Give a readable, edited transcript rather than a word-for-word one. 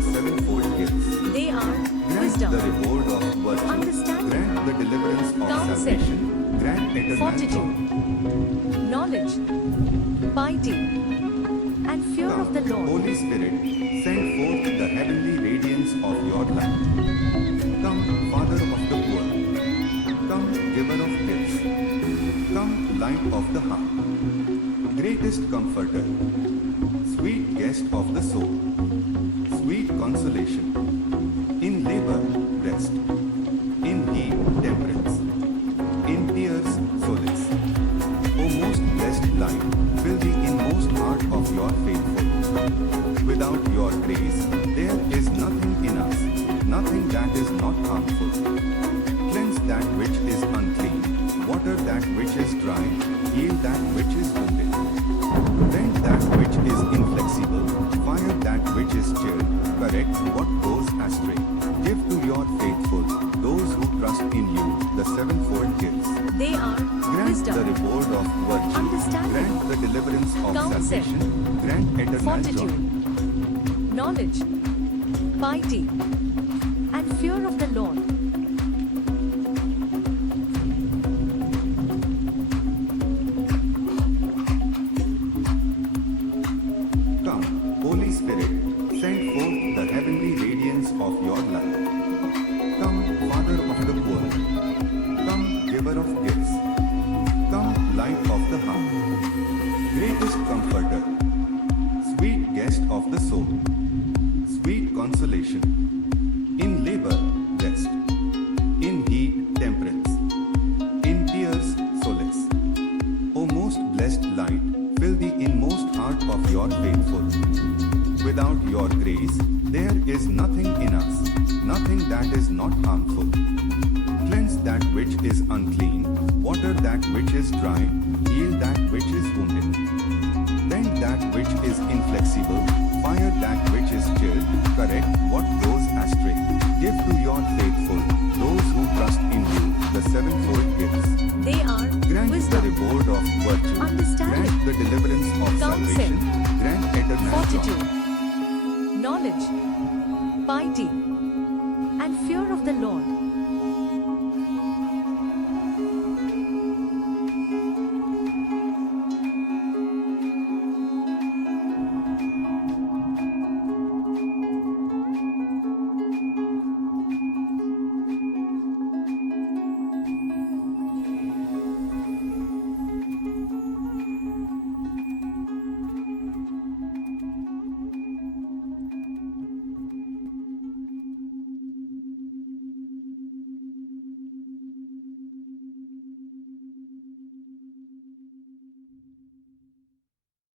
the sevenfold gifts. They are Grant wisdom, the reward of virtue. understanding, Grant the deliverance of counsel, salvation. Grant eternal fortitude, joy. knowledge, piety, and fear of the Lord. Holy Spirit, send forth the heavenly radiance of your light. Come, Father of the poor. Come, Giver of gifts. Come, Light of the heart. Greatest Comforter. Sweet Guest of the soul. Sweet consolation. In labor, rest. In heat, temperance. In tears, solace. O most blessed light, fill the inmost heart of your faithful. Without your grace, there is nothing in us, nothing that is not harmful. Cleanse that which is unclean, water that which is dry, heal that which is wounded. Bend that which is inflexible, fire that which is chilled, correct what goes astray. Give to your faithful, those who trust in you, the sevenfold gifts. They are Grant wisdom, the reward of virtue. understanding, Grant the deliverance of counsel, salvation. Grant eternal fortitude, joy. knowledge, piety, and fear of the Lord. Come, Holy Spirit, send forth the heavenly radiance of your light. Come, Father of the poor. Come, Giver of gifts. Come, Light of the heart. Greatest Comforter. Sweet Guest of the soul. Sweet consolation. In labor, rest. In heat, temperance. In tears, solace. O most blessed light, fill the inmost heart of your faithful. Without your grace, there is nothing in us, nothing that is not harmful. Cleanse that which is unclean, water that which is dry, heal that which is wounded. Bend that which is inflexible, fire that which is chilled, correct what goes astray. Give to your faithful, those who trust in you, the sevenfold gifts. They are Grant the wisdom, reward of virtue. understanding, Grant the deliverance of counsel, salvation. Grant eternal fortitude, joy. knowledge, piety, and fear of the Lord.